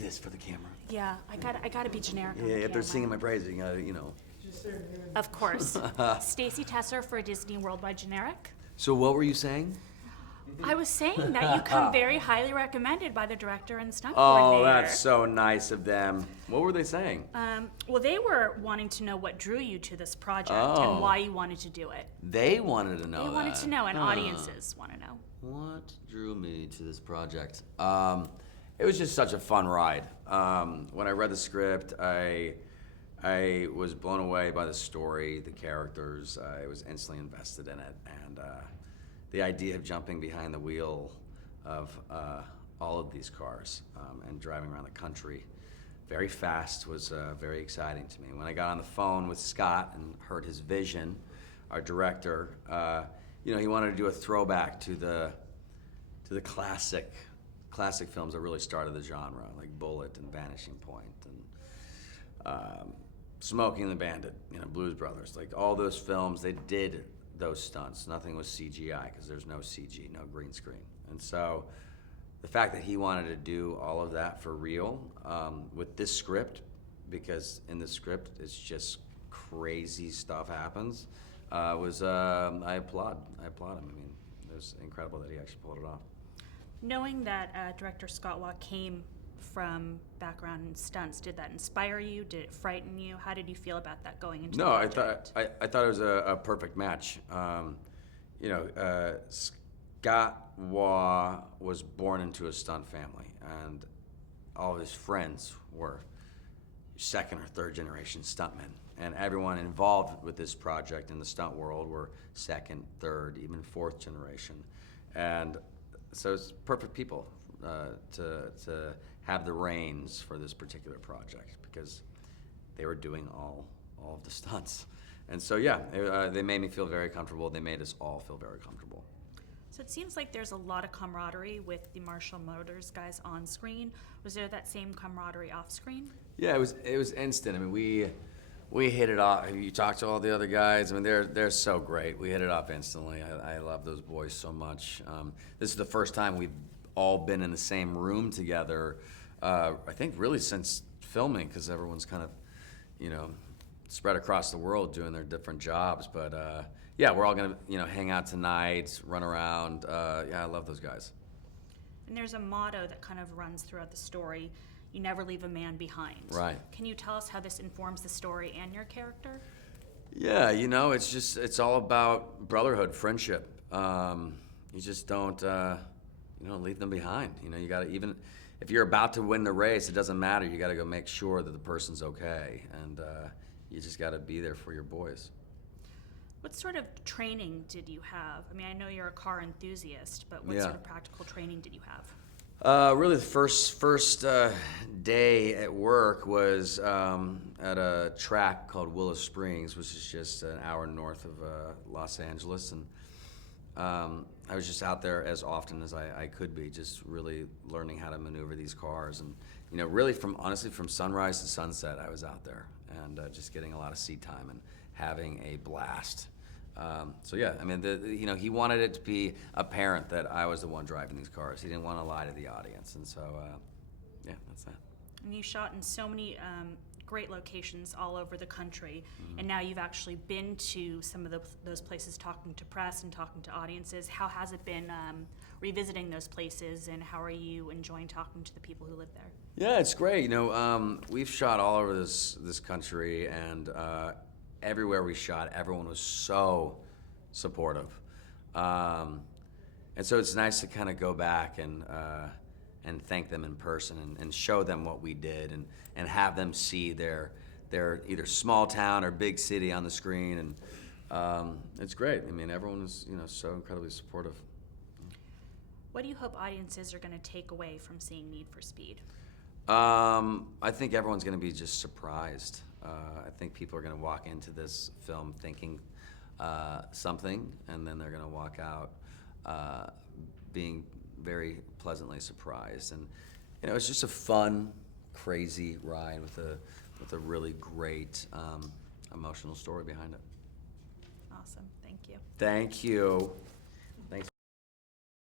This for the camera. Yeah, I gotta be generic on the Yeah, if camera. they're singing my praises, you gotta, you know. Of course. Stacy Tesser for Disney Worldwide Generic. So what were you saying? I was saying that you come very highly recommended by the director and stunt Oh, coordinator. that's so nice of them. What were they saying? Well, they were wanting to know what drew you to this project Oh. and why you wanted to do it. They wanted to know They wanted that. to know, and Huh. audiences want to know. What drew me to this project? It was just such a fun ride. When I read the script, I was blown away by the story, the characters. I was instantly invested in it, and the idea of jumping behind the wheel of all of these cars and driving around the country very fast was very exciting to me. When I got on the phone with Scott and heard his vision, our director, you know, he wanted to do a throwback to the classic films that really started the genre, like Bullitt and Vanishing Point and Smokey and the Bandit, you know, Blues Brothers, like all those films, they did those stunts. Nothing was CGI because there's no CG, no green screen. And so the fact that he wanted to do all of that for real with this script, because in the script it's just crazy stuff happens, was I applaud him. I mean, it was incredible that he actually pulled it off. Knowing that director Scott Waugh came from background in stunts, did that inspire you? Did it frighten you? How did you feel about that going into the project? I thought it was a perfect match. You know, Scott Waugh was born into a stunt family, and all of his friends were second or third generation stuntmen, and everyone involved with this project in the stunt world were second, third, even fourth generation, and so it's perfect people to have the reins for this particular project because they were doing all of the stunts. And so, yeah, they made me feel very comfortable. They made us all feel very comfortable. So it seems like there's a lot of camaraderie with the Marshall Motors guys on screen. Was there that same camaraderie off screen? Yeah, it was instant. I mean, we hit it off. You talked to all the other guys. I mean, they're so great. We hit it off instantly. I love those boys so much. This is the first time we've all been in the same room together. I think really since filming, because everyone's kind of, you know, spread across the world doing their different jobs. But yeah, we're all gonna, you know, hang out tonight, run around. Yeah, I love those guys. And there's a motto that kind of runs throughout the story: you never leave a man behind. Right. Can you tell us how this informs the story and your character? Yeah, you know, it's all about brotherhood, friendship. You just don't leave them behind. You know, you gotta, even if you're about to win the race, it doesn't matter. You gotta go make sure that the person's okay, and you just gotta be there for your boys. What sort of training did you have? I mean, I know you're a car enthusiast, but what Yeah. sort of practical training did you have? Really, the first day at work was at a track called Willow Springs, which is just an hour north of Los Angeles, and I was just out there as often as I could be, just really learning how to maneuver these cars, and you know, really honestly from sunrise to sunset, I was out there and just getting a lot of seat time and having a blast. So yeah, I mean, you know, he wanted it to be apparent that I was the one driving these cars. He didn't want to lie to the audience, and so yeah, that's that. And you shot in so many great locations all over the country, and now you've actually been to some of those places, talking to press and talking to audiences. How has it been revisiting those places, and how are you enjoying talking to the people who live there? Yeah, it's great. You know, we've shot all over this country, and everywhere we shot, everyone was so supportive. And so it's nice to kind of go back and thank them in person and show them what we did and have them see their either small town or big city on the screen. And it's great. I mean, everyone is, you know, so incredibly supportive. What do you hope audiences are going to take away from seeing Need for Speed? I think everyone's going to be just surprised. I think people are going to walk into this film thinking something, and then they're going to walk out being very pleasantly surprised. And you know, it's just a fun, crazy ride with a really great emotional story behind it. Awesome. Thank you. Thank you.